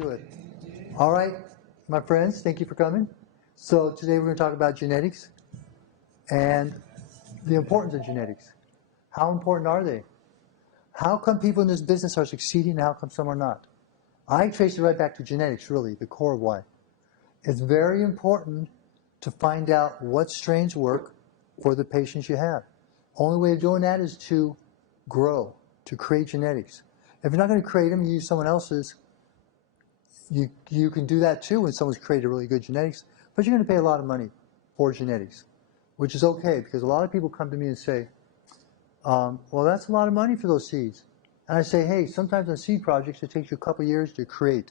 do it. All right, my friends, thank you for coming. So today we're going to talk about genetics and the importance of genetics. How important are they? How come people in this business are succeeding and how come some are not? I trace it right back to genetics, really, the core of why. It's very important to find out what strains work for the patients you have. Only way of doing that is to grow, to create genetics. If you're not going to create them, you use someone else's. You can do that too when someone's created really good genetics, but you're going to pay a lot of money for genetics, which is okay because a lot of people come to me and say, well, that's a lot of money for those seeds. And I say, hey, sometimes on seed projects, it takes you a couple years to create.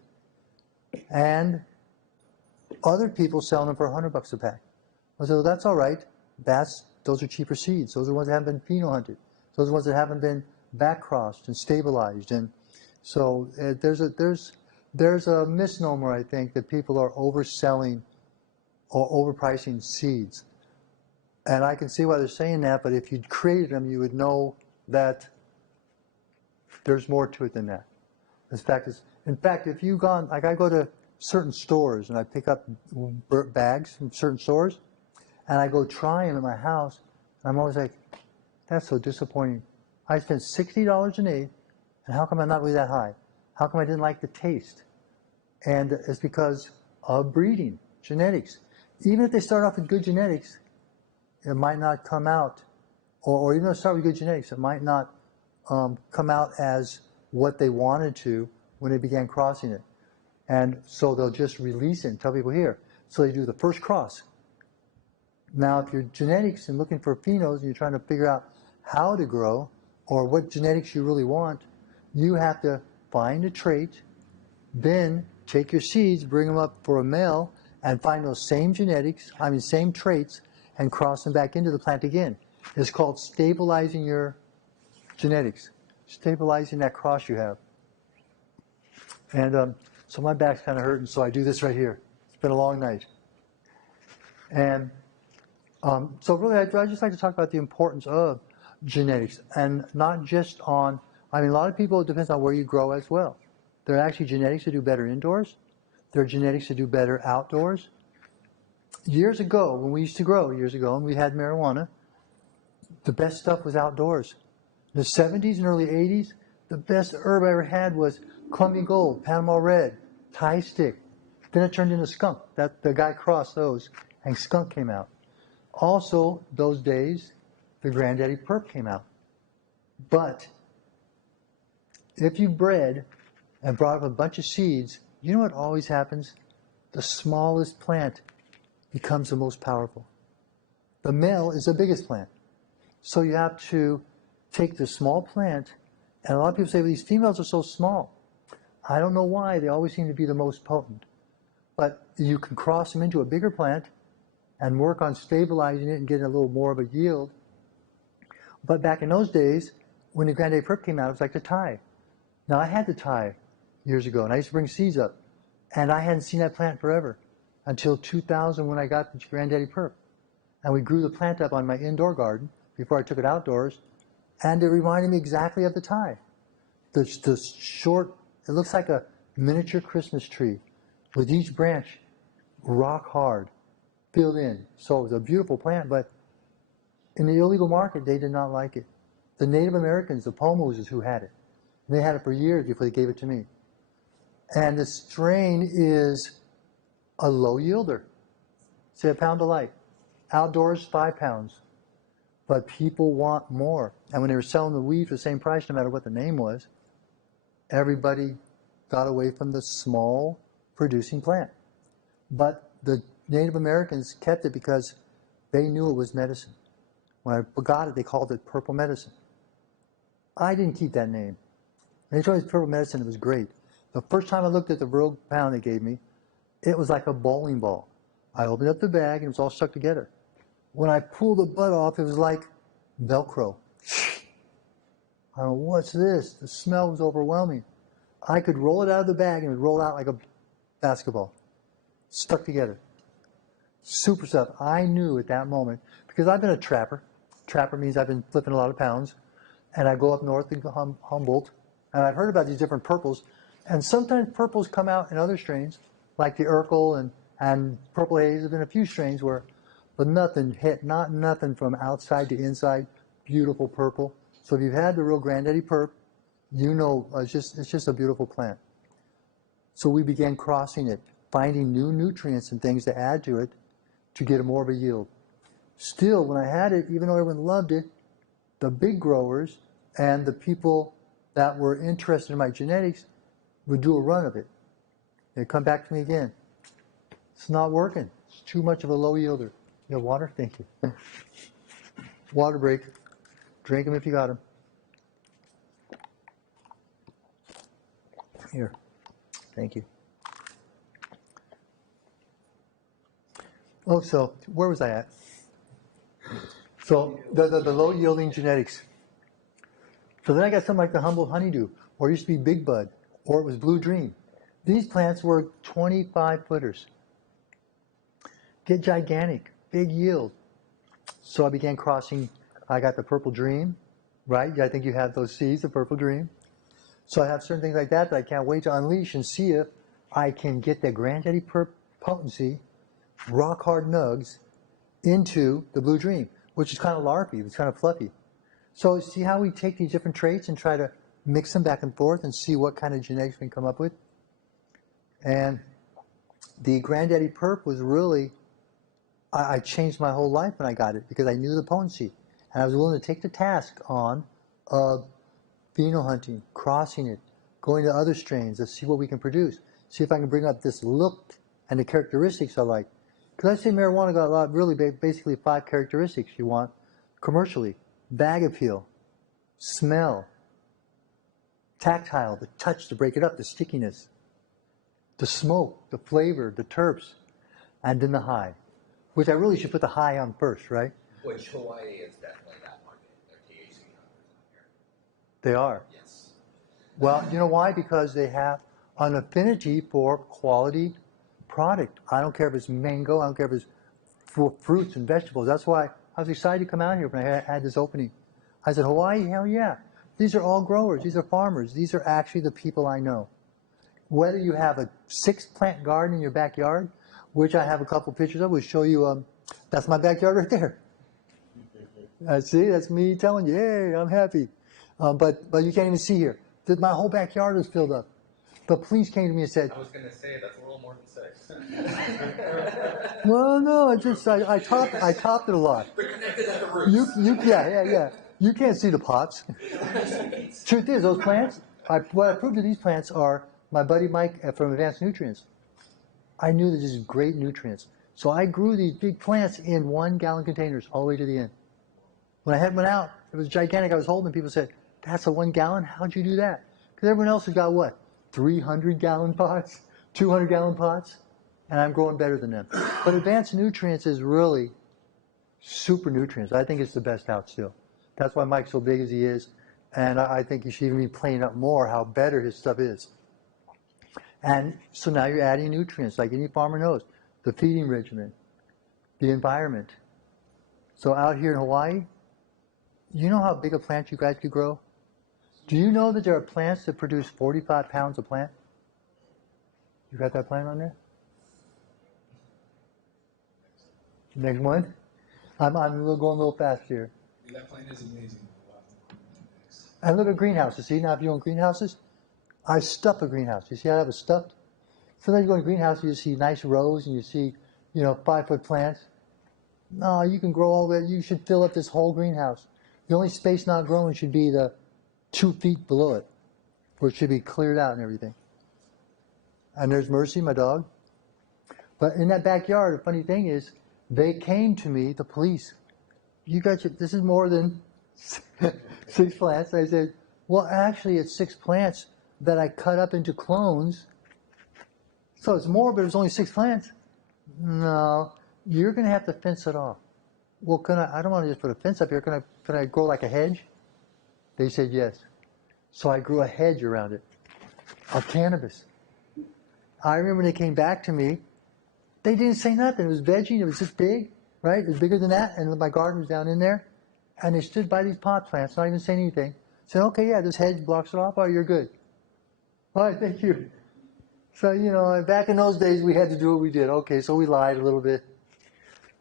And other people sell them for $100 a pack. I say, well, that's all right. Those are cheaper seeds. Those are ones that haven't been pheno-hunted. Those are ones that haven't been back-crossed and stabilized. And so there's a misnomer, I think, that people are overselling or overpricing seeds. And I can see why they're saying that, but if you'd created them, you would know that there's more to it than that. In fact, if you've gone, like I go to certain stores and I pick up bags from certain stores, and I go try them at my house, and I'm always like, that's so disappointing. I spent $60 an egg, and how come I'm not really that high? How come I didn't like the taste? And it's because of breeding, genetics. Even if they start off with good genetics, it might not come out, or even if they start with good genetics, it might not come out as what they wanted to when they began crossing it. And so they'll just release it and tell people here. So they do the first cross. Now, if you're genetics and looking for phenos and you're trying to figure out how to grow or what genetics you really want, you have to find a trait, then take your seeds, bring them up for a male, and find those same same traits, and cross them back into the plant again. It's called stabilizing your genetics, stabilizing that cross you have. And so my back's kind of hurting, so I do this right here. It's been a long night. And so really, I'd just like to talk about the importance of genetics, and not just on, a lot of people, it depends on where you grow as well. There are actually genetics that do better indoors. There are genetics that do better outdoors. Years ago, when we used to grow, and we had marijuana, the best stuff was outdoors. In the 70s and early 80s, the best herb I ever had was Colombian Gold, Panama Red, Thai Stick. Then it turned into skunk. The guy crossed those, and skunk came out. Also, those days, the Granddaddy Purp came out. But if you bred and brought up a bunch of seeds, you know what always happens? The smallest plant becomes the most powerful. The male is the biggest plant. So you have to take the small plant, and a lot of people say, well, these females are so small. I don't know why, they always seem to be the most potent. But you can cross them into a bigger plant and work on stabilizing it and getting a little more of a yield. But back in those days, when the Granddaddy Purp came out, it was like the Thai. Now, I had the Thai years ago, and I used to bring seeds up. And I hadn't seen that plant forever until 2000 when I got the Granddaddy Purp. And we grew the plant up on my indoor garden before I took it outdoors, and it reminded me exactly of the Thai. The short, it looks like a miniature Christmas tree with each branch rock hard, filled in. So it was a beautiful plant, but in the illegal market, they did not like it. The Native Americans, the Pomos, is who had it. And they had it for years before they gave it to me. And the strain is a low yielder, say a pound a light. Outdoors, 5 pounds. But people want more. And when they were selling the weed for the same price, no matter what the name was, everybody got away from the small producing plant. But the Native Americans kept it because they knew it was medicine. When I got it, they called it purple medicine. I didn't keep that name. When they told me it was purple medicine, it was great. The first time I looked at the real pound they gave me, it was like a bowling ball. I opened up the bag and it was all stuck together. When I pulled the bud off, it was like Velcro. I don't know, what's this? The smell was overwhelming. I could roll it out of the bag and it would roll out like a basketball. Stuck together. Super stuff. I knew at that moment, because I've been a trapper. Trapper means I've been flipping a lot of pounds. And I go up north in Humboldt, and I've heard about these different purples. And sometimes purples come out in other strains, like the Urkel and Purple Haze have been a few strains where, but nothing hit, not nothing from outside to inside, beautiful purple. So if you've had the real Granddaddy Purp, you know it's just a beautiful plant. So we began crossing it, finding new nutrients and things to add to it to get more of a yield. Still, when I had it, even though everyone loved it, the big growers and the people that were interested in my genetics would do a run of it. They'd come back to me again. It's not working. It's too much of a low yielder. You have water? Thank you. Water break. Drink them if you got them. Here. Thank you. Oh, so where was I at? So the low yielding genetics. So then I got something like the Humble Honeydew, or it used to be Big Bud, or it was Blue Dream. These plants were 25 footers. Get gigantic, big yield. So I began crossing. I got the Purple Dream, right? I think you have those seeds, the Purple Dream. So I have certain things like that I can't wait to unleash and see if I can get the Granddaddy Purp potency, rock hard nugs, into the Blue Dream, which is kind of larpy, it's kind of fluffy. So see how we take these different traits and try to mix them back and forth and see what kind of genetics we can come up with. And the Granddaddy Purp was really, I changed my whole life when I got it because I knew the potency. And I was willing to take the task on of pheno hunting, crossing it, going to other strains to see what we can produce. See if I can bring up this look and the characteristics I like. Because I say marijuana got a lot, really basically 5 characteristics you want commercially. Bag appeal, smell, tactile, the touch to break it up, the stickiness, the smoke, the flavor, the terps, and then the high, which I really should put the high on first, right? Which Hawaii is definitely that market. Their THC numbers on here. They are. Yes. Well, you know why? Because they have an affinity for quality product. I don't care if it's mango, I don't care if it's fruits and vegetables. That's why I was excited to come out here when I had this opening. I said, Hawaii, hell yeah. These are all growers. These are farmers. These are actually the people I know. Whether you have a 6-plant garden in your backyard, which I have a couple pictures of, we'll show you, that's my backyard right there. See, that's me telling you, hey, I'm happy. But you can't even see here. My whole backyard is filled up. The police came to me and said, I was going to say, that's a little more than 6. well, no, I topped it a lot. They're connected at the roots. Yeah. You can't see the pots. Truth is, those plants, what I proved to these plants are my buddy Mike from Advanced Nutrients. I knew that this is great nutrients. So I grew these big plants in 1-gallon containers all the way to the end. When I had one out, it was gigantic. I was holding, people said, that's a 1 gallon? How'd you do that? Because everyone else has got what? 300-gallon pots, 200-gallon pots, and I'm growing better than them. But Advanced Nutrients is really super nutrients. I think it's the best out still. That's why Mike's so big as he is, and I think you should even be playing up more how better his stuff is. And so now you're adding nutrients, like any farmer knows, the feeding regimen, the environment. So out here in Hawaii, you know how big a plant you guys could grow? Do you know that there are plants that produce 45 pounds a plant? You got that plant on there? Next one? I'm going a little fast here. That plant is amazing. And look at greenhouses. See, now if you own greenhouses, I stuff a greenhouse. You see how I have it stuffed? Sometimes you go in a greenhouse, you see nice rows and you see, 5-foot plants. No, you can grow all that. You should fill up this whole greenhouse. The only space not growing should be the 2 feet below it, where it should be cleared out and everything. And there's Mercy, my dog. But in that backyard, the funny thing is, they came to me, the police. You got this is more than 6 plants. I said, well, actually, it's 6 plants that I cut up into clones. So it's more, but it's only 6 plants. No, you're going to have to fence it off. Well, I don't want to just put a fence up here. Can I grow like a hedge? They said yes. So I grew a hedge around it of cannabis. I remember when they came back to me, they didn't say nothing. It was veggie. It was this big, right? It was bigger than that. And my garden was down in there. And they stood by these pot plants, not even saying anything. Said, okay, yeah, this hedge blocks it off. Oh, you're good. All right, thank you. So, back in those days, we had to do what we did. Okay, so we lied a little bit.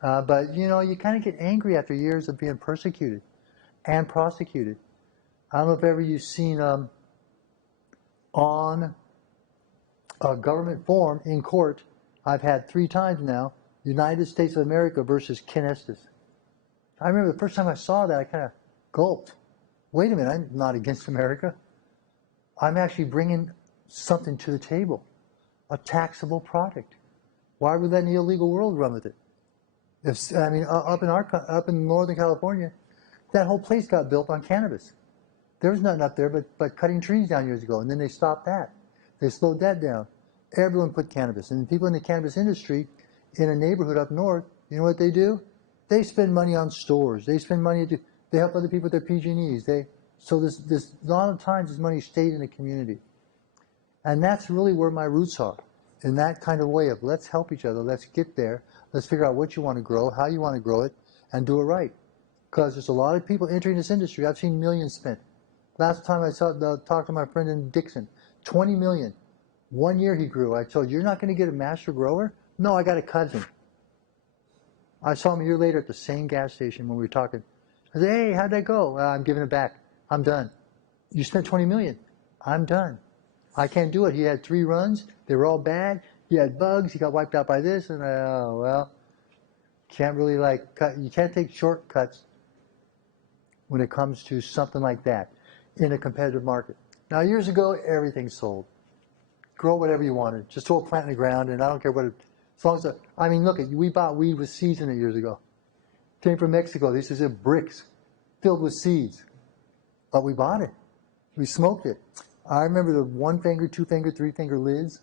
But, you kind of get angry after years of being persecuted and prosecuted. I don't know if ever you've seen on a government form in court, I've had 3 times now, United States of America versus Ken Estes. I remember the first time I saw that, I kind of gulped. Wait a minute, I'm not against America. I'm actually bringing something to the table, a taxable product. Why are we letting the illegal world run with it? Up in Northern California, that whole place got built on cannabis. There was nothing up there but cutting trees down years ago, and then they stopped that. They slowed that down. Everyone put cannabis, and people in the cannabis industry in a neighborhood up north, you know what they do? They spend money on stores. They spend money they help other people with their PG&Es. So this a lot of times this money stayed in the community, and that's really where my roots are. In that kind of way of let's help each other, let's get there, let's figure out what you want to grow, how you want to grow it, and do it right. Because there's a lot of people entering this industry. I've seen millions spent. Last time I talked to my friend in Dixon, 20 million. 1 year he grew. I told you, you're not going to get a master grower? No, I got a cousin. I saw him a year later at the same gas station when we were talking. I said, hey, how'd that go? Well, I'm giving it back. I'm done. You spent 20 million. I'm done. I can't do it. He had 3 runs. They were all bad. He had bugs. He got wiped out by this. And can't really cut. You can't take shortcuts when it comes to something like that in a competitive market. Now, years ago, everything sold. Grow whatever you wanted. Just throw a plant in the ground, and I don't care what as long as look, we bought weed with seeds in it years ago. Came from Mexico. These are bricks filled with seeds. But we bought it. We smoked it. I remember the 1-finger, 2-finger, 3-finger lids,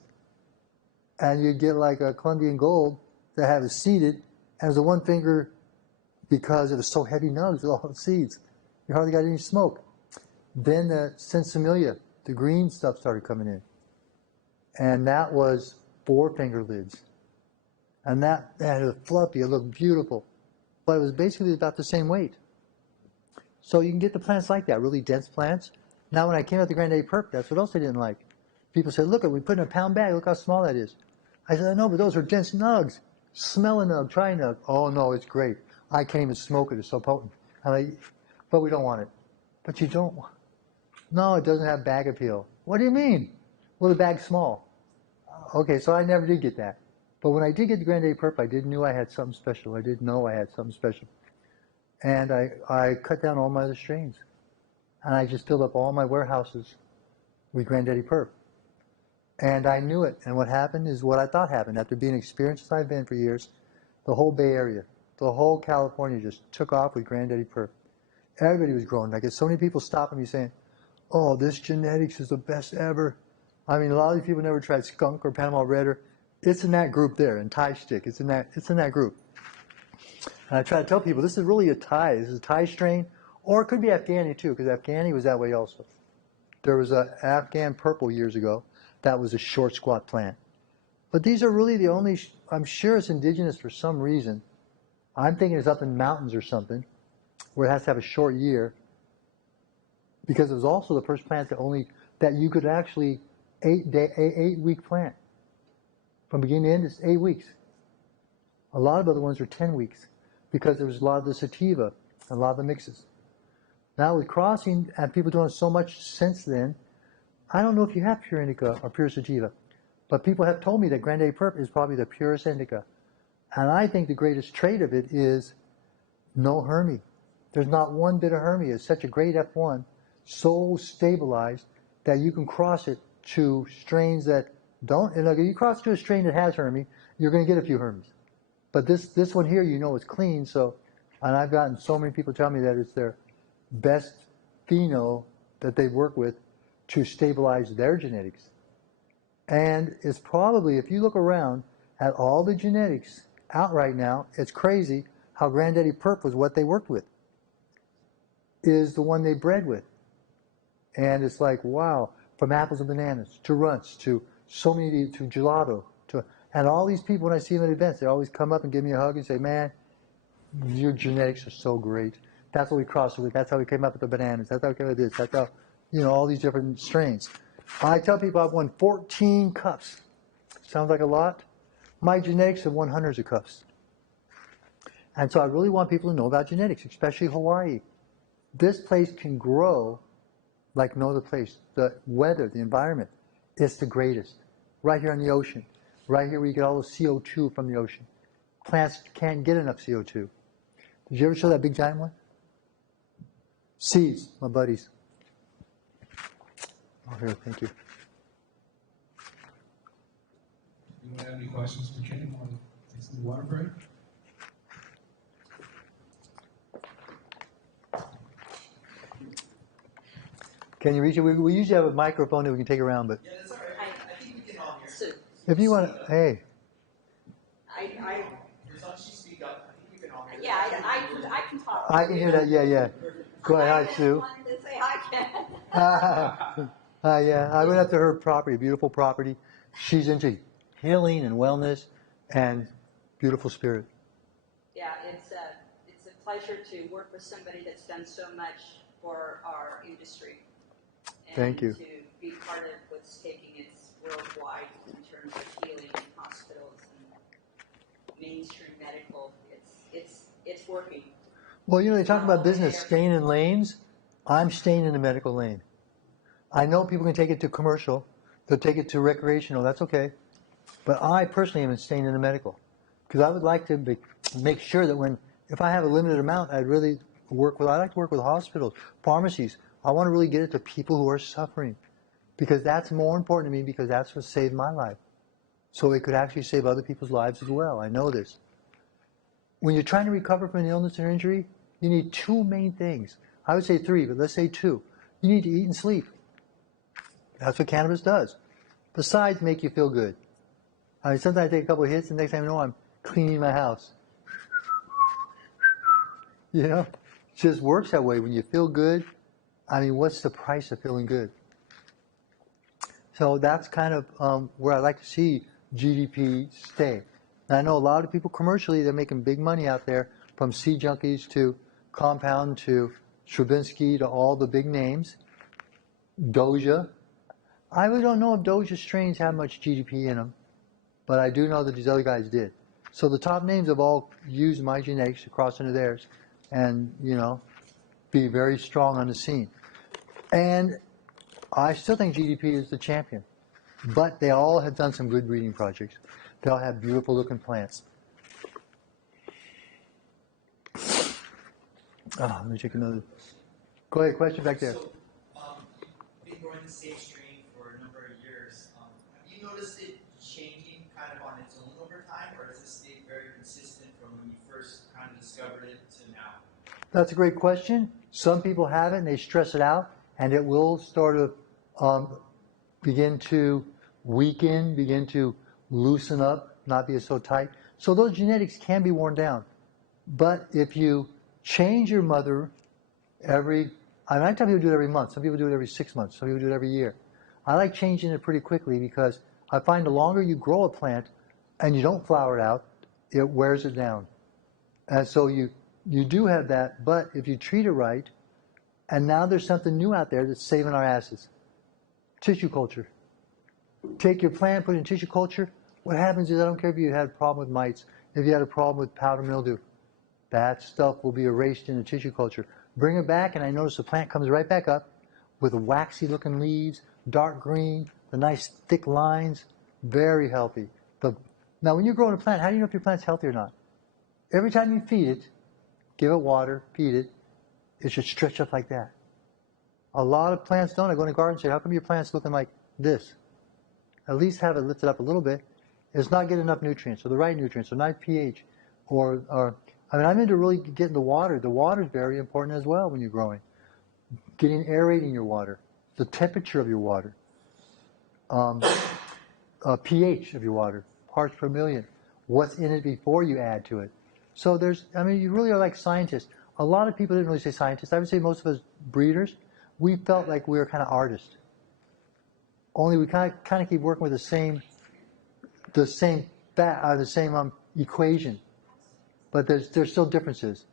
and you'd get like a Colombian Gold that had it seeded, and it was a 1-finger because it was so heavy nugs with all the seeds. You hardly got any smoke. Then the Sensimilia, the green stuff started coming in. And that was 4-finger lids. And it was fluffy, it looked beautiful. But it was basically about the same weight. So you can get the plants like that, really dense plants. Now when I came out the Granddaddy Purp, that's what else I didn't like. People said, look, we put in a pound bag, look how small that is. I said, I know, but those are dense nugs. Smell a nug, try a nug. Oh no, it's great. I can't even smoke it, it's so potent. But we don't want it. But you don't want. No, it doesn't have bag appeal. What do you mean? Well, the bag's small. Okay, so I never did get that. But when I did get the Granddaddy Purp, I did knew I had something special. I did know I had something special. And I cut down all my other strains. And I just filled up all my warehouses with Granddaddy Purp. And I knew it. And what happened is what I thought happened. After being experienced as I've been for years, the whole Bay Area, the whole California just took off with Granddaddy Purp. Everybody was growing. I get so many people stopping me saying, oh, this genetics is the best ever. A lot of these people never tried skunk or Panama Red. It's in that group there, in Thai stick. It's in that group. And I try to tell people, this is really a Thai. This is a Thai strain. Or it could be Afghani too, because Afghani was that way also. There was an Afghan purple years ago. That was a short squat plant. But these are really the only, I'm sure it's indigenous for some reason. I'm thinking it's up in mountains or something, where it has to have a short year. Because it was also the first plant that you could actually 8-week plant. From beginning to end, it's 8 weeks. A lot of other ones are 10 weeks because there was a lot of the sativa and a lot of the mixes. Now with crossing and people doing so much since then, I don't know if you have pure indica or pure sativa, but people have told me that Granddaddy Purp is probably the purest indica. And I think the greatest trait of it is no Hermy. There's not one bit of Hermy. It's such a great F1, so stabilized that you can cross it to strains that don't. And if you cross to a strain that has Hermy, you're going to get a few Hermies. But this one here, it's clean. So, and I've gotten so many people tell me that it's their best pheno that they've worked with to stabilize their genetics. And it's probably, if you look around at all the genetics out right now, it's crazy how Granddaddy Purp was what they worked with, is the one they bred with. And it's like, wow, from apples and bananas to runts to so many, to gelato, and all these people, when I see them at events, they always come up and give me a hug and say, man, your genetics are so great. That's what we crossed with. That's how we came up with the bananas. That's how we came up with this. That's how, all these different strains. I tell people I've won 14 cups. Sounds like a lot. My genetics have won hundreds of cups. And so I really want people to know about genetics, especially Hawaii. This place can grow like no other place. The weather, the environment, it's the greatest. Right here on the ocean. Right here where you get all the CO2 from the ocean. Plants can't get enough CO2. Did you ever show that big giant one? Seeds, my buddies. Oh, here, thank you. Anyone have any questions for Jim while he takes the water break? Can you reach it? We usually have a microphone that we can take around, but Yeah, that's all right. I think we can all hear. So, if you want to, hey, As long as you speak up, I think we can all hear. yeah, I can talk. I can hear that. Yeah, yeah. Go ahead, hi, Sue. I wanted to say hi, Ken. Yeah, I went up to her property, beautiful property. She's into healing and wellness and beautiful spirit. Yeah, it's a pleasure to work with somebody that's done so much for our industry. And Thank you. to be part of what's taking its worldwide in terms of healing in hospitals and mainstream medical. It's working. Well, you know, they talk about business staying in lanes. I'm staying in the medical lane. I know people can take it to commercial, they'll take it to recreational, that's okay. But I personally am staying in the medical. Because I would like to make sure that if I have a limited amount, I like to work with hospitals, pharmacies. I want to really get it to people who are suffering. Because that's more important to me because that's what saved my life. So it could actually save other people's lives as well. I know this. When you're trying to recover from an illness or injury, you need two main things. I would say three, but let's say two. You need to eat and sleep. That's what cannabis does. Besides, make you feel good. I mean, sometimes I take a couple of hits, and next time you know, I'm cleaning my house. You know, it just works that way. When you feel good, I mean, what's the price of feeling good? So that's kind of where I like to see GDP stay. And I know a lot of people commercially, they're making big money out there, from Sea Junkies to Compound to Stravinsky to all the big names. Doja. I really don't know if Doja strains have much GDP in them, but I do know that these other guys did. So the top names have all used my genetics to cross into theirs and, you know, be very strong on the scene. And I still think GDP is the champion, but they all have done some good breeding projects. They all have beautiful looking plants. Let me take another. Go ahead, question back there. So, you've been growing the same strain for a number of years. Have you noticed it changing kind of on its own over time, or has it stayed very consistent from when you first kind of discovered it to now? That's a great question. Some people have it and they stress it out, and it will sort of begin to weaken, begin to loosen up, not be so tight. So those genetics can be worn down. But if you change your mother I tell people do it every month. Some people do it every 6 months. Some people do it every year. I like changing it pretty quickly because I find the longer you grow a plant and you don't flower it out, it wears it down. And so you do have that, but if you treat it right, and now there's something new out there that's saving our asses. Tissue culture. Take your plant, put it in tissue culture. What happens is, I don't care if you had a problem with mites, if you had a problem with powder mildew, that stuff will be erased in the tissue culture. Bring it back, and I notice the plant comes right back up with waxy looking leaves, dark green, the nice thick lines, very healthy. Now when you're growing a plant, how do you know if your plant's healthy or not? Every time you feed it, give it water, feed it, it should stretch up like that. A lot of plants don't. I go in the garden and say, how come your plant's looking like this? At least have it lifted up a little bit. It's not getting enough nutrients, or the right nutrients, or not pH, I'm into really getting the water. The water is very important as well when you're growing. Aerating your water, the temperature of your water, pH of your water, parts per million, what's in it before you add to it. So you really are like scientists. A lot of people didn't really say scientists. I would say most of us breeders, we felt like we were kind of artists. Only we kind of keep working with the same equation. But there's still differences.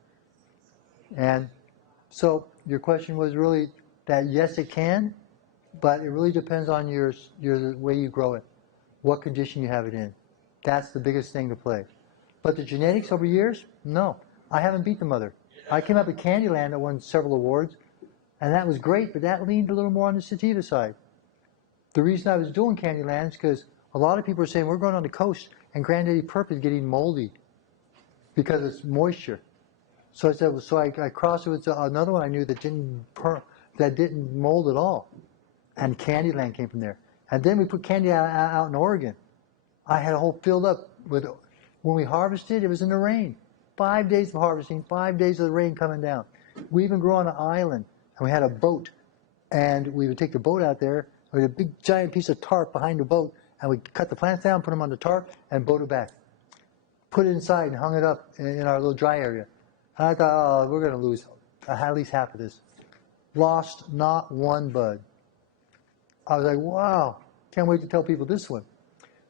And so your question was really that yes, it can, but it really depends on the way you grow it, what condition you have it in. That's the biggest thing to play. But the genetics over years, no. I haven't beat the mother. I came up with Candyland that won several awards, and that was great, but that leaned a little more on the sativa side. The reason I was doing Candyland is because a lot of people are saying we're going on the coast and Granddaddy Purp is getting moldy because it's moisture. So I said, so I crossed it with another one I knew that didn't mold at all, and Candyland came from there. And then we put Candy out in Oregon. I had a whole filled up with. When we harvested, it was in the rain. 5 days of harvesting, 5 days of the rain coming down. We even grew on an island, and we had a boat, and we would take the boat out there with a big giant piece of tarp behind the boat, and we'd cut the plants down, put them on the tarp, and boat it back. Put it inside and hung it up in our little dry area. And I thought, oh, we're going to lose at least half of this. Lost not one bud. I was like, wow, can't wait to tell people this one.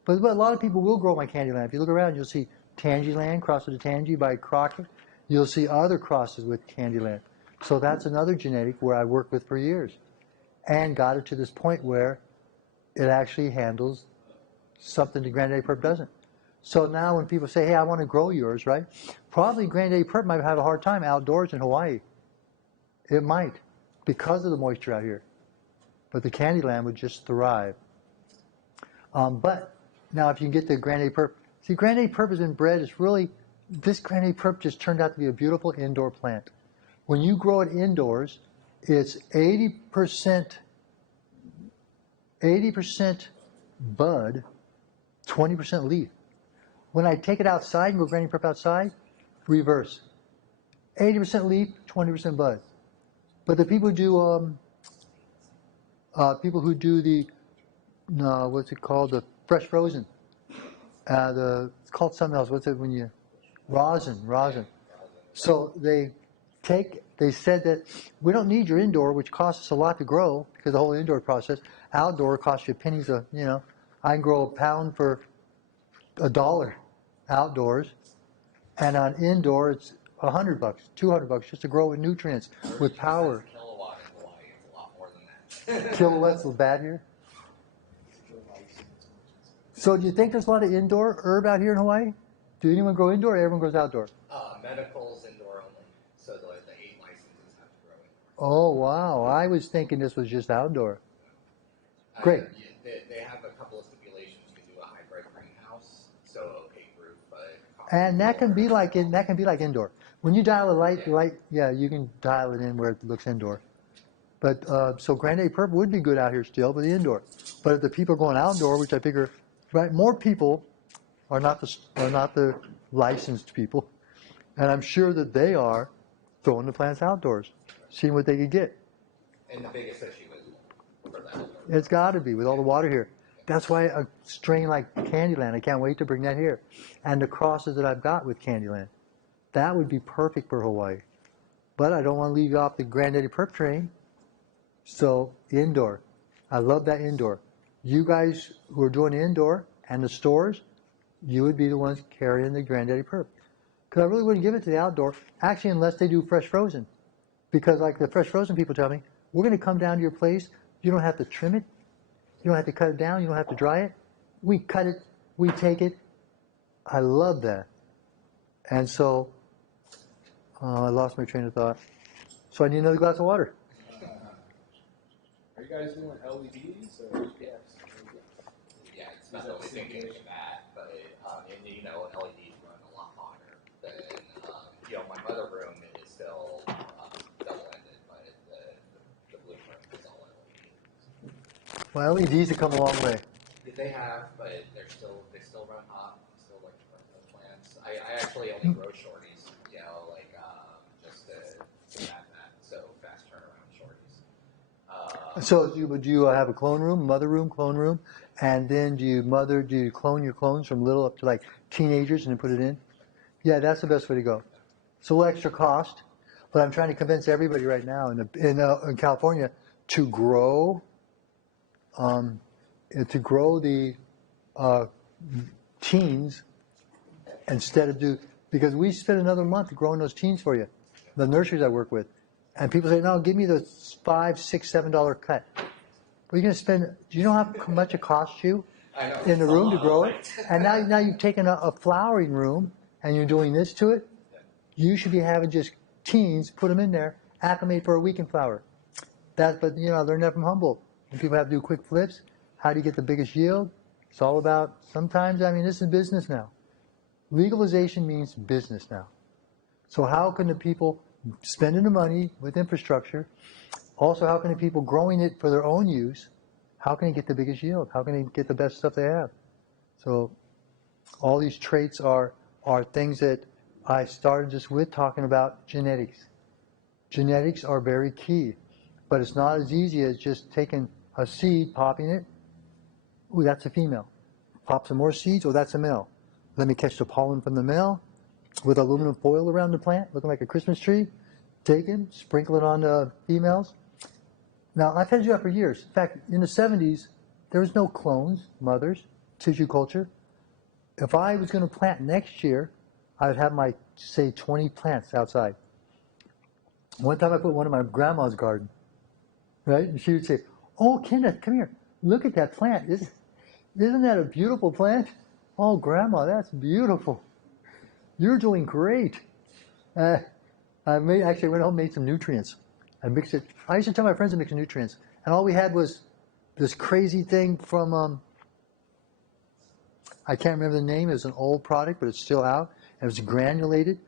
But a lot of people will grow my Candyland. If you look around, you'll see Tangyland, cross with the Tangy by Crockett. You'll see other crosses with Candyland. So that's another genetic where I worked with for years and got it to this point where it actually handles something the Granddaddy Purp doesn't. So now when people say, hey, I want to grow yours, right? Probably Granddaddy Purp might have a hard time outdoors in Hawaii. It might because of the moisture out here. But the Candyland would just thrive. But now if you can get the Granddaddy Purp, see, Granddaddy Purp has been bred. It's really, this Granddaddy Purp just turned out to be a beautiful indoor plant. When you grow it indoors, it's 80% bud, 20% leaf. When I take it outside and go Granddaddy Purp outside, reverse. 80% leaf, 20% bud. But the people who do the, what's it called, the fresh frozen, it's called something else. What's it when you, rosin. So they said that we don't need your indoor, which costs us a lot to grow because the whole indoor process. Outdoor costs you pennies a, I can grow a pound for $1 outdoors, and on indoor it's $100, $200 just to grow with nutrients, with power. Kilowatt in Hawaii, it's a lot more than that. Kilowatts is bad here. So do you think there's a lot of indoor herb out here in Hawaii? Do anyone grow indoor or everyone grows outdoor? Medical's indoor only, so the 8 licenses have to grow indoor. Oh, wow. I was thinking this was just outdoor. Great. They have a couple of stipulations. You can do a hybrid greenhouse, so opaque roof, but And that can be like indoor. When you dial a light, you can dial it in where it looks indoor. But so Granddaddy Purp would be good out here still, but the indoor. But if the people are going outdoor, which I figure, right, more people are not the licensed people, and I'm sure that they are throwing the plants outdoors, seeing what they could get. And the biggest issue is for that. It's got to be with all the water here. That's why a strain like Candyland, I can't wait to bring that here. And the crosses that I've got with Candyland, that would be perfect for Hawaii. But I don't want to leave you off the Granddaddy Purp train. So indoor, I love that indoor. You guys who are doing indoor and the stores, you would be the ones carrying the Granddaddy Purp. Because I really wouldn't give it to the outdoor, actually, unless they do fresh frozen. Because like the fresh frozen people tell me, we're going to come down to your place. You don't have to trim it. You don't have to cut it down. You don't have to dry it. We cut it. We take it. I love that. And so I lost my train of thought. So I need another glass of water. Are you guys doing LEDs or yes? Yeah, it's not only thinking of that, but and LEDs run a lot hotter than my mother room is still double-ended, but the blueprint is all LED. Well, LEDs have come a long way. They have, but they still run hot. Still like to run those plants. I actually only grow shorties, just to have that. So fast turnaround shorties. So do you have a clone room, mother room, clone room, and then do you clone your clones from little up to like teenagers and then put it in? Yeah, that's the best way to go. It's a little extra cost, but I'm trying to convince everybody right now in California to grow the teens instead of because we spend another month growing those teens for you, the nurseries I work with, and people say, no, give me the $5, $6, $7 cut. But you're going to spend, do you know how much it costs you I know. in the it's a room to lot, grow it? right? And now you've taken a flowering room and you're doing this to it. You should be having just teens, put them in there, acclimate for a week in flower. But I learned that from Humboldt. When people have to do quick flips, how do you get the biggest yield? It's all about, sometimes, this is business now. Legalization means business now. So how can the people spending the money with infrastructure, also how can the people growing it for their own use, how can they get the biggest yield? How can they get the best stuff they have? So all these traits are things that I started just with talking about genetics. Genetics are very key, but it's not as easy as just taking a seed, popping it. Ooh, that's a female. Pop some more seeds. Oh, that's a male. Let me catch the pollen from the male with aluminum foil around the plant, looking like a Christmas tree. Take it, sprinkle it on the females. Now, I've had to do that for years. In fact, in the 70s, there was no clones, mothers, tissue culture. If I was going to plant next year, I would have my, say, 20 plants outside. One time I put one in my grandma's garden, right? And she would say, "Oh, Kenneth, come here. Look at that plant. Isn't that a beautiful plant? Oh, Grandma, that's beautiful. You're doing great." I actually went home and made some nutrients. I mixed it. I used to tell my friends to mix nutrients. And all we had was this crazy thing from, I can't remember the name. It was an old product, but it's still out. It was granulated,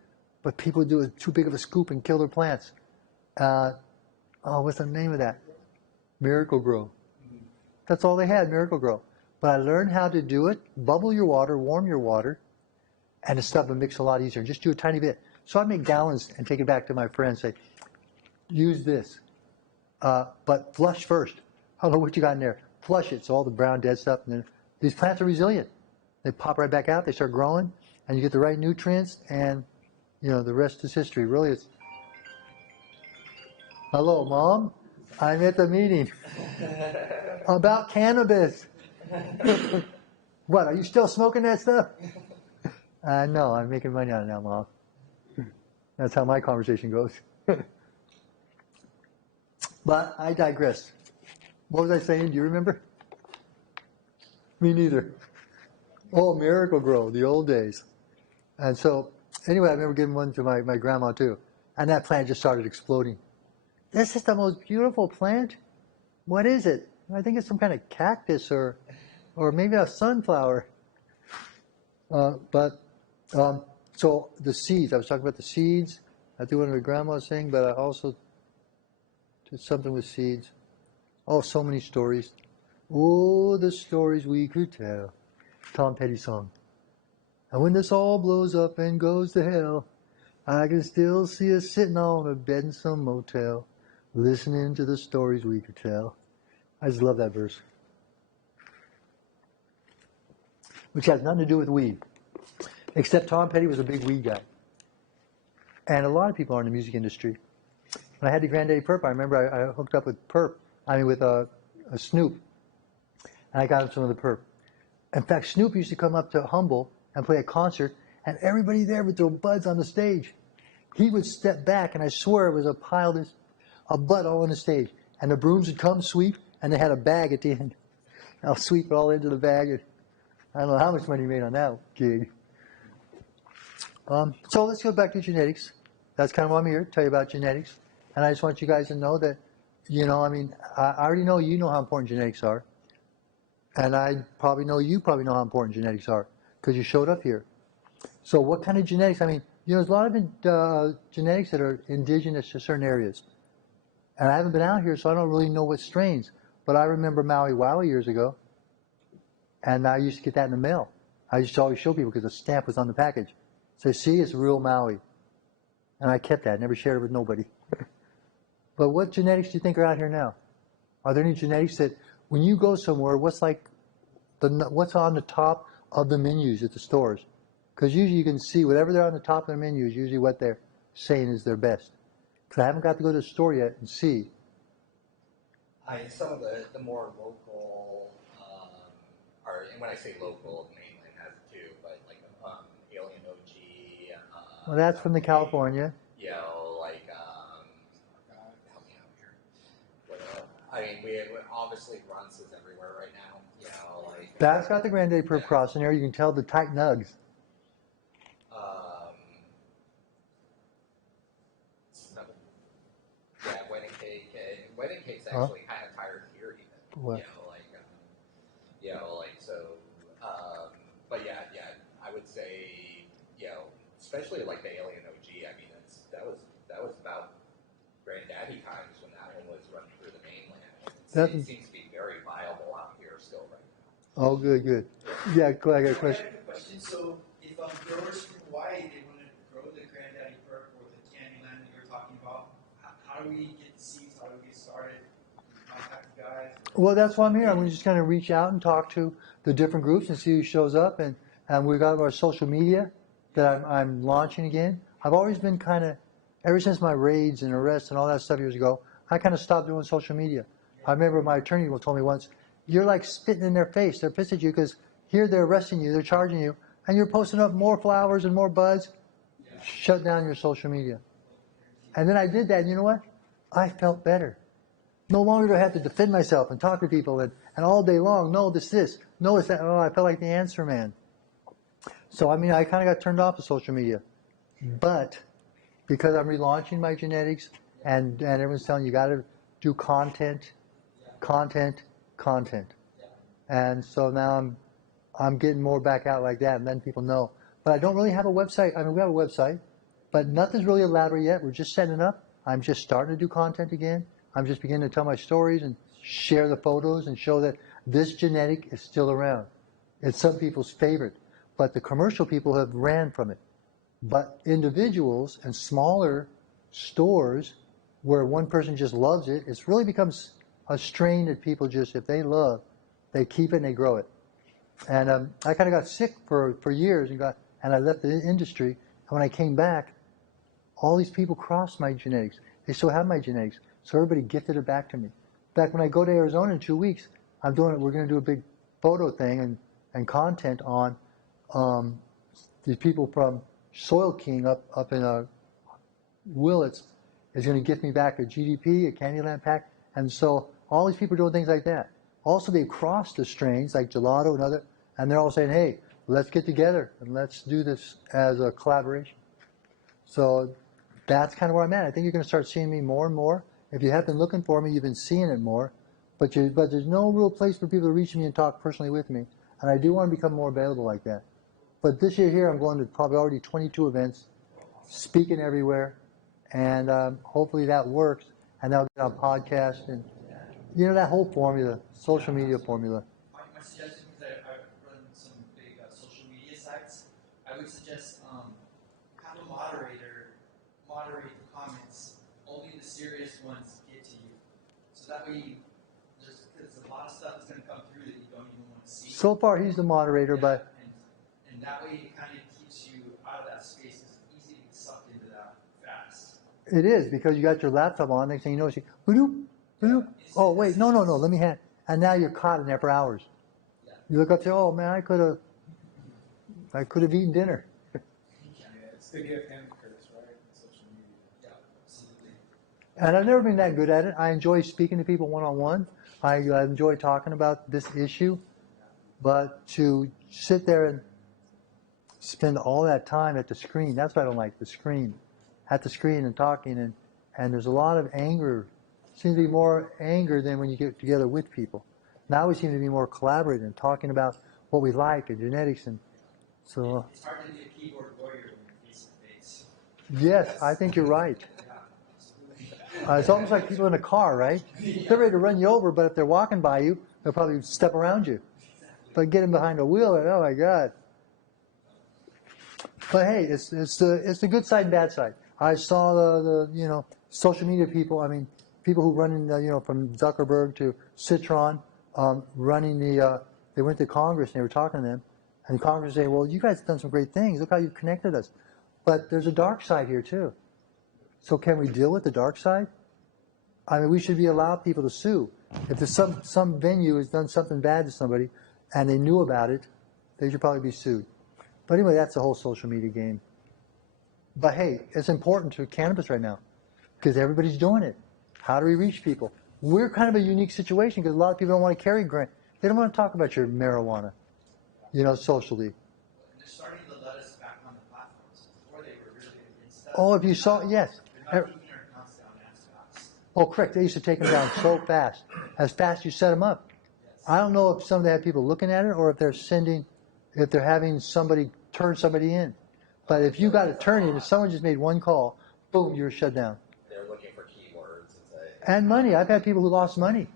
but people would do it too big of a scoop and kill their plants. What's the name of that? Miracle Grow. That's all they had, Miracle Grow. But I learned how to do it, bubble your water, warm your water, and the stuff would mix a lot easier. Just do a tiny bit. So I'd make gallons and take it back to my friends and say, use this. But flush first. I don't know what you got in there. Flush it, so all the brown dead stuff. And then these plants are resilient. They pop right back out, they start growing, and you get the right nutrients, and the rest is history. Really, it's, hello, Mom. I'm at the meeting about cannabis. What, are you still smoking that stuff? No, I'm making money on it now, Mom. That's how my conversation goes. But I digress. What was I saying? Do you remember? Me neither. Oh, Miracle Grow, the old days. And so, anyway, I remember giving one to my grandma too. And that plant just started exploding. This is the most beautiful plant. What is it? I think it's some kind of cactus or maybe a sunflower. So the seeds, I was talking about the seeds. I do one of my grandma's thing, but I also did something with seeds. Oh, so many stories. Oh, the stories we could tell. Tom Petty song. And when this all blows up and goes to hell, I can still see us sitting on a bed in some motel, listening to the stories we could tell. I just love that verse. Which has nothing to do with weed. Except Tom Petty was a big weed guy. And a lot of people are in the music industry. When I had the Granddaddy Perp, I remember I hooked up with a Snoop. And I got him some of the Perp. In fact, Snoop used to come up to Humble and play a concert, and everybody there would throw buds on the stage. He would step back, and I swear it was a pile of bud all on the stage. And the brooms would come, sweep, and they had a bag at the end. I'll sweep it all into the bag. And I don't know how much money he made on that gig. So let's go back to genetics. That's kind of why I'm here, to tell you about genetics. And I just want you guys to know that, I already know you know how important genetics are. And I probably know you probably know how important genetics are because you showed up here. So what kind of genetics? There's a lot of genetics that are indigenous to certain areas. And I haven't been out here, so I don't really know what strains. But I remember Maui Wowie years ago. And I used to get that in the mail. I used to always show people because the stamp was on the package. So see, it's real Maui. And I kept that, never shared it with nobody. But what genetics do you think are out here now? Are there any genetics that, when you go somewhere, what's on the top of the menus at the stores? Because usually you can see whatever they're on the top of their menu is usually what they're saying is their best. Because I haven't got to go to the store yet and see. Some of the more local, and when I say local, mainland has it too, but like Alien OG. Well, that's from the California. Help me out here. We obviously Runts is everywhere right now. You know, like That's got the Granddaddy Perp cross in there. You can tell the tight nugs. um, no, yeah, wedding cake. And wedding cake's actually kind of tired here even. What? So. But yeah, I would say, especially like the Alien OG. I mean, that was about Granddaddy times when that one was running through the mainland. It seems to be very viable out here still right now. Oh, good, good. Yeah, go ahead, I got a question. I have a question. So, if growers from Hawaii they want to grow the Granddaddy Perp or the Candyland that you're talking about, how do we get the seeds? How do we get started? Contact you guys? Well, that's why I'm here. I'm going to just kind of reach out and talk to the different groups and see who shows up. And we've got our social media that I'm launching again. I've always been kind of, ever since my raids and arrests and all that stuff years ago, I kind of stopped doing social media. I remember my attorney told me once, you're like spitting in their face. They're pissed at you because here they're arresting you, they're charging you, and you're posting up more flowers and more buds. Shut down your social media. And then I did that, and you know what? I felt better. No longer do I have to defend myself and talk to people and all day long, no, this, no, it's that. Oh, I felt like the answer man. So, I mean, I kind of got turned off of social media. But because I'm relaunching my genetics and everyone's telling you got to do content. And so now I'm getting more back out like that and letting people know. But I don't really have a website. I mean, we have a website, but nothing's really elaborate yet. We're just setting it up. I'm just starting to do content again. I'm just beginning to tell my stories and share the photos and show that this genetic is still around. It's some people's favorite, but the commercial people have ran from it. But individuals and smaller stores where one person just loves it, it really becomes a strain that people just, if they love, they keep it and they grow it. And I kind of got sick for years and I left the industry. And when I came back, all these people crossed my genetics. They still have my genetics. So everybody gifted it back to me. In fact, when I go to Arizona in 2 weeks, we're going to do a big photo thing and content on these people from Soil King up in Willits is going to gift me back a GDP, a Candyland pack. And so all these people are doing things like that. Also, they've crossed the strains like gelato and other, and they're all saying, hey, let's get together and let's do this as a collaboration. So that's kind of where I'm at. I think you're going to start seeing me more and more. If you have been looking for me, you've been seeing it more. But there's no real place for people to reach me and talk personally with me. And I do want to become more available like that. But this year here, I'm going to probably already 22 events, speaking everywhere. And hopefully that works. And that'll get on podcast and, that whole formula, social media formula. My suggestion, because I run some big social media sites, I would suggest have a moderator moderate the comments. Only the serious ones get to you. So that way, because a lot of stuff is going to come through that you don't even want to see. So far, he's the moderator, but... And that way it kind of keeps you out of that space. It's easy to get sucked into that fast. It is, because you got your laptop on. Next thing you know, you bloop, bloop. Oh, wait, no, let me have. And now you're caught in there for hours. Yeah. You look up and say, oh, man, I could have eaten dinner. Yeah, it's the gift and the curse, right? Social media. Yeah, absolutely. And I've never been that good at it. I enjoy speaking to people one-on-one. I enjoy talking about this issue. But to sit there and spend all that time at the screen, that's what I don't like, the screen. At the screen and talking, and there's a lot of anger. Seems to be more anger than when you get together with people. Now we seem to be more collaborating and talking about what we like and genetics. And so, it's hard to be a keyboard warrior when you're face to face. yes, I think you're right. Yeah. It's almost like people in a car, right? They're ready to run you over, but if they're walking by you, they'll probably step around you. But get them behind a wheel, and oh my God. But hey, it's the good side and bad side. I saw the social media people. I mean, people who run in from Zuckerberg to Citron, running they went to Congress and they were talking to them, and Congress saying, well, you guys have done some great things. Look how you've connected us. But there's a dark side here too. So can we deal with the dark side? I mean, we should allow people to sue. If there's some venue has done something bad to somebody and they knew about it, they should probably be sued. But anyway, that's the whole social media game. But hey, it's important to cannabis right now because everybody's doing it. How do we reach people? we're kind of a unique situation because a lot of people don't want to carry grant. They don't want to talk about your marijuana, socially. They're starting to let us back on the platforms. Before they were really against us. Oh, if you saw, yes. They're not keeping our accounts down as fast. Oh, correct. They used to take them down so fast. As fast as you set them up. I don't know if some of they have people looking at it or if they're having somebody turn somebody in. But if you got a turn-in, if someone just made one call, boom, you're shut down. They're looking for keywords and say. And money. I've had people who lost money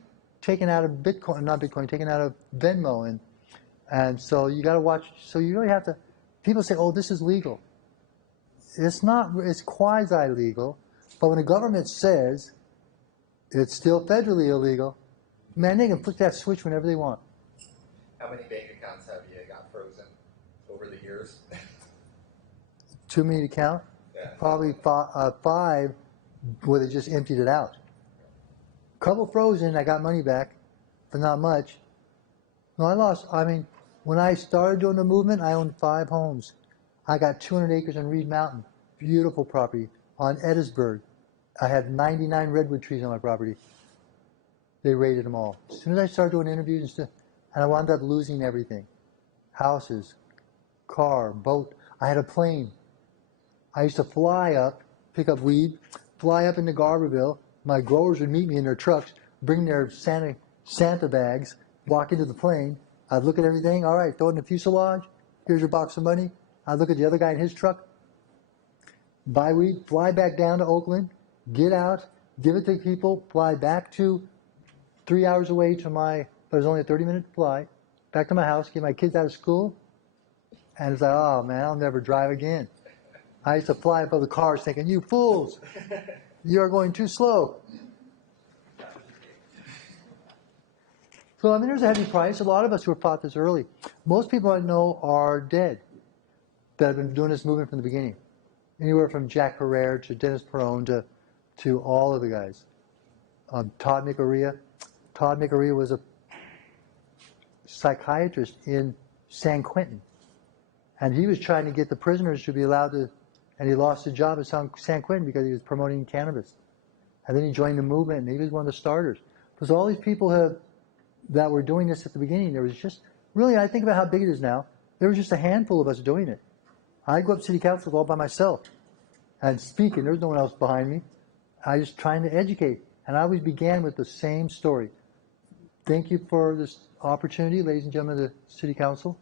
taken out of Bitcoin, not Bitcoin, taken out of Venmo. And so you got to watch. So you really have to, people say, oh, this is legal. It's not, it's quasi-legal. But when the government says it's still federally illegal, man, they can flip that switch whenever they want. How many bank accounts have you got frozen over the years? Too many to count? Yeah. Probably five where they just emptied it out. Couple frozen, I got money back, but not much. No, when I started doing the movement, I owned 5 homes. I got 200 acres on Reed Mountain, beautiful property on Edisburg. I had 99 redwood trees on my property. They raided them all. As soon as I started doing interviews and stuff, and I wound up losing everything. Houses, car, boat. I had a plane. I used to fly up, pick up weed, fly up into Garberville. My growers would meet me in their trucks, bring their Santa bags, walk into the plane. I'd look at everything. All right, throw it in the fuselage. Here's your box of money. I'd look at the other guy in his truck, buy weed, fly back down to Oakland, get out, give it to people, fly back to 3 hours away to but it was only a 30-minute fly, back to my house, get my kids out of school, and it's like, oh man, I'll never drive again. I used to fly above the cars thinking, you fools, you are going too slow. So, there's a heavy price. A lot of us who were taught this early. Most people I know are dead that have been doing this movement from the beginning. Anywhere from Jack Herrera to Dennis Perone to all of the guys. Todd McArea. Todd McArea was a psychiatrist in San Quentin. And he was trying to get the prisoners to be allowed to, and he lost his job at San Quentin because he was promoting cannabis. And then he joined the movement, and he was one of the starters. Because all these people that were doing this at the beginning, there was just, really, I think about how big it is now, there was just a handful of us doing it. I go up to city council all by myself and speaking. There's no one else behind me. I was trying to educate. And I always began with the same story. Thank you for this opportunity, ladies and gentlemen of the city council.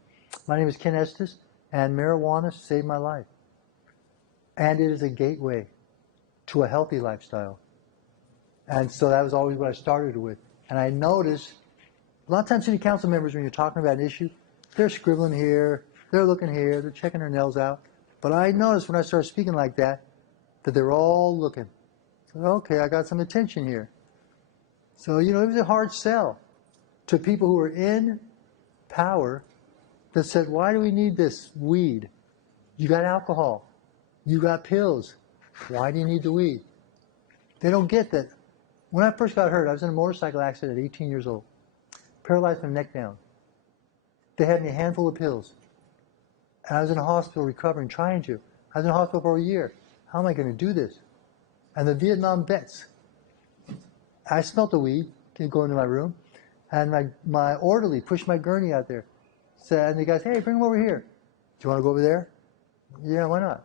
My name is Ken Estes, and marijuana saved my life. And it is a gateway to a healthy lifestyle. And so that was always what I started with. And I noticed, a lot of times city council members, when you're talking about an issue, they're scribbling here, they're looking here, they're checking their nails out. But I noticed when I started speaking like that they're all looking. So, okay, I got some attention here. So, it was a hard sell to people who were in power that said, why do we need this weed? You got alcohol. You got pills. Why do you need the weed? They don't get that. When I first got hurt, I was in a motorcycle accident at 18 years old. Paralyzed from the neck down. They had me a handful of pills. And I was in a hospital recovering, trying to. I was in a hospital for a year. How am I going to do this? And the Vietnam vets, I smelled the weed, didn't go into my room, and my orderly pushed my gurney out there. And the guy said, hey, bring him over here. Do you want to go over there? Yeah, why not?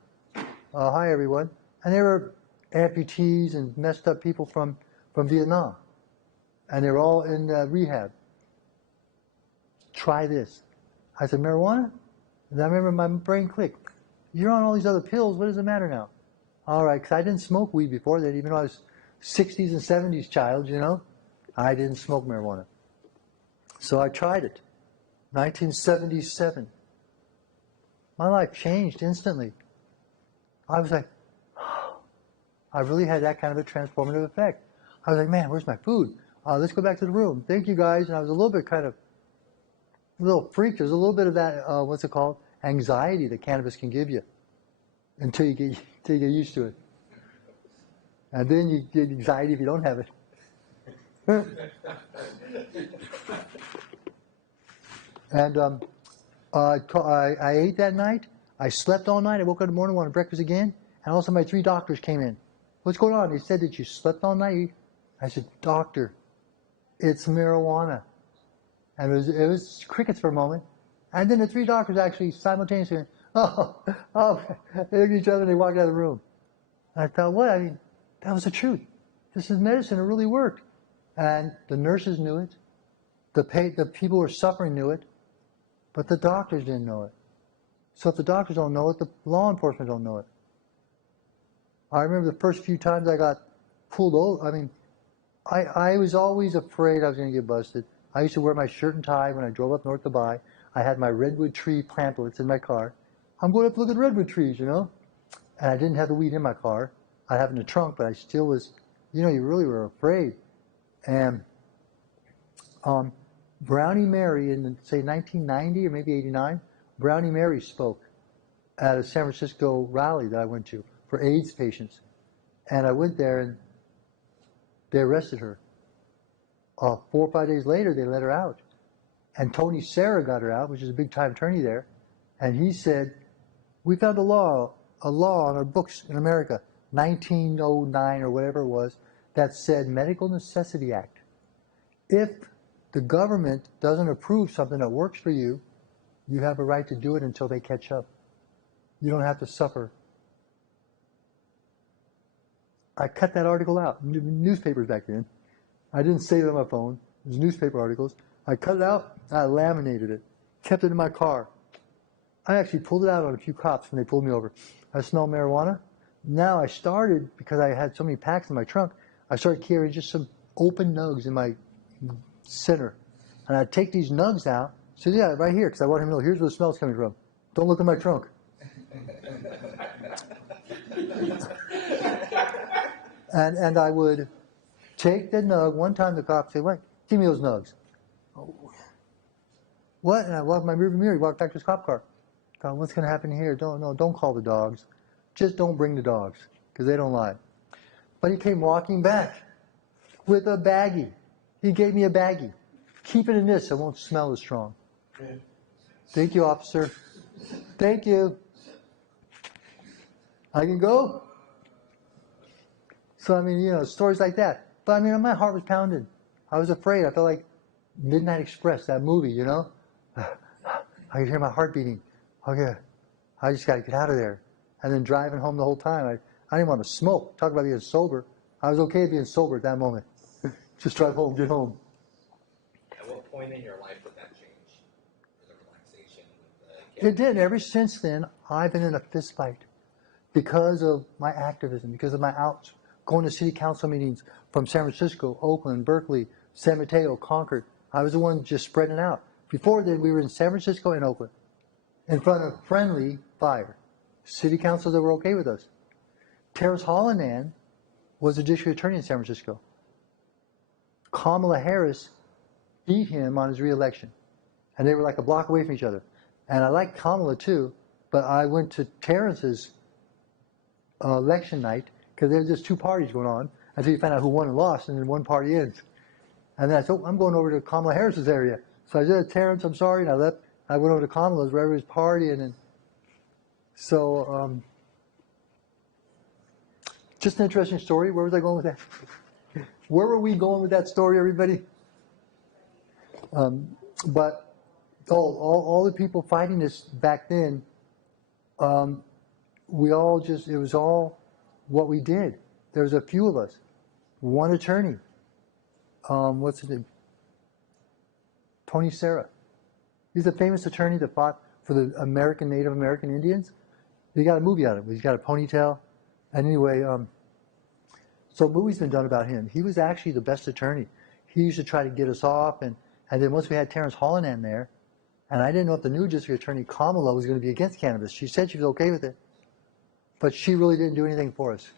Hi, everyone. And they were amputees and messed up people from Vietnam. And they were all in rehab. Try this. I said, marijuana? And I remember my brain clicked. You're on all these other pills. What does it matter now? All right, because I didn't smoke weed before that. Even though I was 60s and 70s child, I didn't smoke marijuana. So I tried it. 1977. My life changed instantly. I was like, oh, I really had that kind of a transformative effect. I was like, man, where's my food? Let's go back to the room. Thank you, guys. And I was a little bit a little freaked. There's a little bit of that, what's it called? Anxiety that cannabis can give you until you get used to it. And then you get anxiety if you don't have it. And I ate that night. I slept all night. I woke up in the morning, wanted breakfast again. And also my 3 doctors came in. What's going on? They said that you slept all night. I said, doctor, it's marijuana. And it was crickets for a moment. And then the three doctors actually simultaneously went, oh, they looked at each other and they walked out of the room. And I thought, what? I mean, that was the truth. This is medicine. It really worked. And the nurses knew it. The people who were suffering knew it. But the doctors didn't know it. So if the doctors don't know it, the law enforcement don't know it. I remember the first few times I got pulled over. I mean, I was always afraid I was going to get busted. I used to wear my shirt and tie when I drove up north to buy. I had my redwood tree pamphlets in my car. I'm going up to look at redwood trees, you know? And I didn't have the weed in my car. I have it in the trunk, but I still was, you know, you really were afraid. And Brownie Mary in, say, 1990 or maybe 89, Brownie Mary spoke at a San Francisco rally that I went to for AIDS patients. And I went there and they arrested her. 4 or 5 days later, they let her out. And Tony Serra got her out, which is a big-time attorney there. And he said, we found a law on our books in America, 1909 or whatever it was, that said Medical Necessity Act. If the government doesn't approve something that works for you, you have a right to do it until they catch up. You don't have to suffer. I cut that article out. Newspapers back then. I didn't save it on my phone. It was newspaper articles. I cut it out. I laminated it. Kept it in my car. I actually pulled it out on a few cops when they pulled me over. I smelled marijuana. Now I started, because I had so many packs in my trunk, I started carrying just some open nugs in my center. And I'd take these nugs out. So yeah, right here, because I want him to know, here's where the smell's coming from. Don't look in my trunk. And I would take the nug. One time the cop said, "Wait, give me those nugs." Oh. What? And I walked my rearview mirror. He walked back to his cop car. God, what's going to happen here? Don't call the dogs. Just don't bring the dogs, because they don't lie. But he came walking back with a baggie. He gave me a baggie. Keep it in this. It won't smell as strong. Thank you, officer. Thank you. I can go? So, I mean, you know, stories like that. But, I mean, my heart was pounding. I was afraid. I felt like Midnight Express, that movie, you know? I could hear my heart beating. Okay, I just got to get out of there. And then driving home the whole time, I didn't want to smoke. Talk about being sober. I was okay being sober at that moment. Just drive home, get home. At what point in your life did that change? The relaxation with It did. Ever since then, I've been in a fist fight because of my activism, because of my outs, going to city council meetings from San Francisco, Oakland, Berkeley, San Mateo, Concord. I was the one just spreading out. Before then, we were in San Francisco and Oakland in front of friendly fire. City councils that were okay with us. Terrence Hollinan was the district attorney in San Francisco. Kamala Harris beat him on his reelection. And they were like a block away from each other. And I liked Kamala too, but I went to Terrence's election night because there were just two parties going on until you find out who won and lost, and then one party ends. And then I said, I'm going over to Kamala Harris's area. So I said, Terrence, I'm sorry, and I left. I went over to Kamala's wherever he was partying, and so just an interesting story. Where was I going with that? Where were we going with that story, everybody? But all the people fighting this back then, we all just, it was all what we did. There was a few of us. One attorney. What's his name? Tony Serra. He's a famous attorney that fought for the Native American Indians. He got a movie out of it. He's got a ponytail. And anyway, so a movie's been done about him. He was actually the best attorney. He used to try to get us off. And then once we had Terrence Hollinan there, and I didn't know if the new district attorney, Kamala, was going to be against cannabis. She said she was okay with it. But she really didn't do anything for us.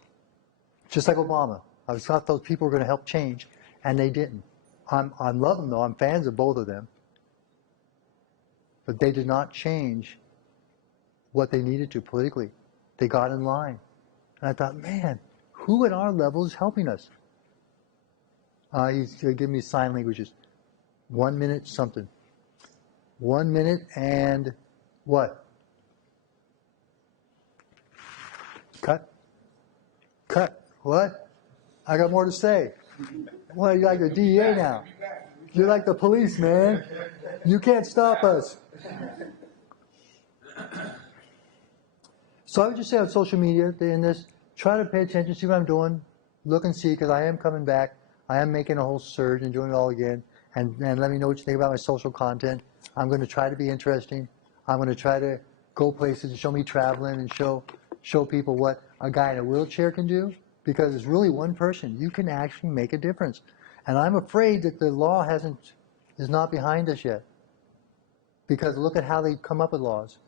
Just like Obama. I thought those people were going to help change, and they didn't. I love them, though. I'm fans of both of them. But they did not change what they needed to politically. They got in line. And I thought, man, who at our level is helping us? He's going to give me sign languages. 1 minute something. 1 minute and what? Cut. Cut. What? I got more to say. Well, you're like the DEA now. You're like the police, man. You can't stop us. So I would just say on social media, in this, try to pay attention, see what I'm doing, look and see, because I am coming back. I am making a whole surge and doing it all again. And let me know what you think about my social content. I'm going to try to be interesting. I'm going to try to go places and show me traveling and show people what a guy in a wheelchair can do, because it's really one person. You can actually make a difference. And I'm afraid that the law is not behind us yet, because look at how they come up with laws.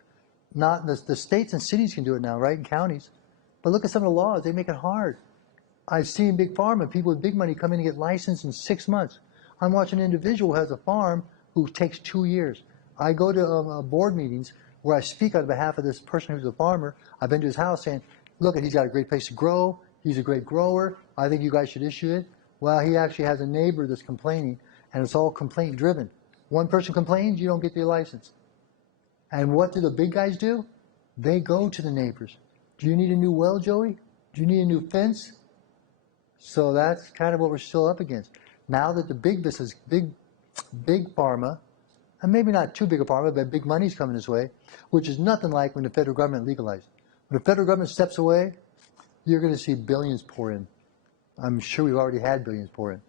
Not the states and cities can do it now, right, and counties. But look at some of the laws. They make it hard. I've seen big pharma, people with big money come in and get licensed in 6 months. I'm watching an individual who has a farm who takes 2 years. I go to board meetings where I speak on behalf of this person who's a farmer. I've been to his house saying, look, he's got a great place to grow. He's a great grower. I think you guys should issue it. Well, he actually has a neighbor that's complaining, and it's all complaint driven. One person complains, you don't get your license. And what do the big guys do? They go to the neighbors. Do you need a new well, Joey? Do you need a new fence? So that's kind of what we're still up against. Now that the big business, big pharma, and maybe not too big a pharma, but big money's coming this way, which is nothing like when the federal government legalized. When the federal government steps away, you're going to see billions pour in. I'm sure we've already had billions pour in.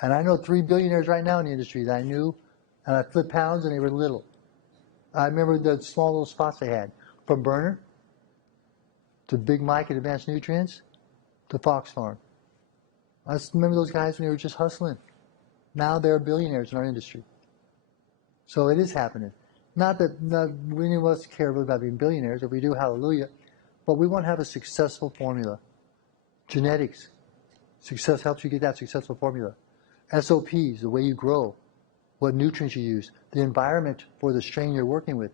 And I know 3 billionaires right now in the industry that I knew, and I flipped pounds and they were little. I remember the small little spots they had, from Burner to Big Mike at Advanced Nutrients to Fox Farm. I just remember those guys when they were just hustling. Now they're billionaires in our industry. So it is happening. Not that any of us care about being billionaires. If we do, hallelujah. But we want to have a successful formula. Genetics. Success helps you get that successful formula. SOPs, the way you grow, what nutrients you use, the environment for the strain you're working with.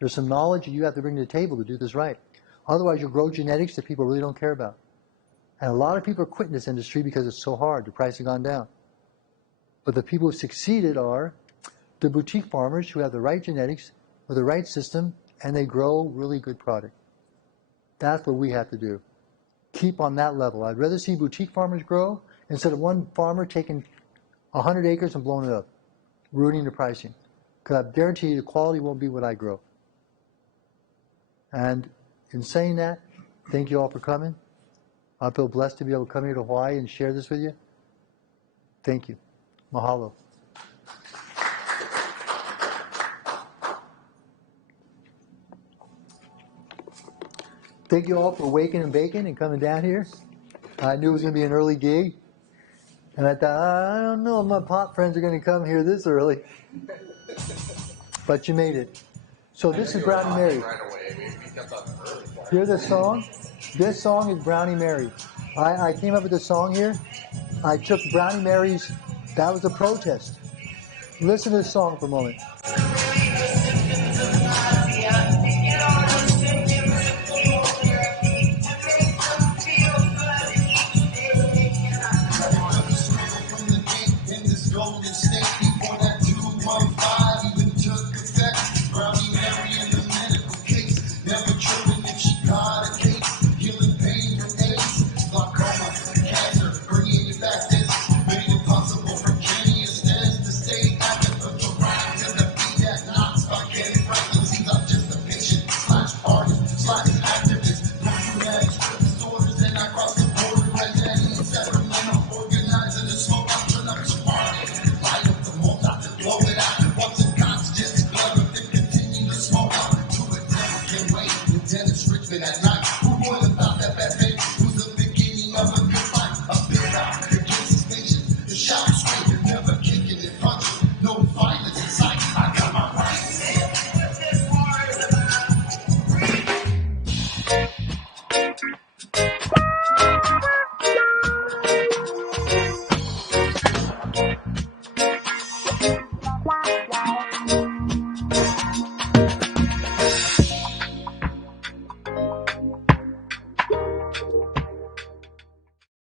There's some knowledge that you have to bring to the table to do this right. Otherwise, you'll grow genetics that people really don't care about. And a lot of people are quitting this industry because it's so hard. The price has gone down. But the people who succeeded are the boutique farmers who have the right genetics with the right system, and they grow really good product. That's what we have to do. Keep on that level. I'd rather see boutique farmers grow instead of one farmer taking 100 acres and blowing it up, ruining the pricing. Because I guarantee you the quality won't be what I grow. And in saying that, thank you all for coming. I feel blessed to be able to come here to Hawaii and share this with you. Thank you. Mahalo. Thank you all for waking and baking and coming down here. I knew it was going to be an early gig. And I thought, I don't know if my pop friends are going to come here this early. But you made it. So this is Brownie Mary. Hear this song? This song is Brownie Mary. I came up with this song here. I took Brownie Mary's, that was a protest. Listen to this song for a moment. Shout straight.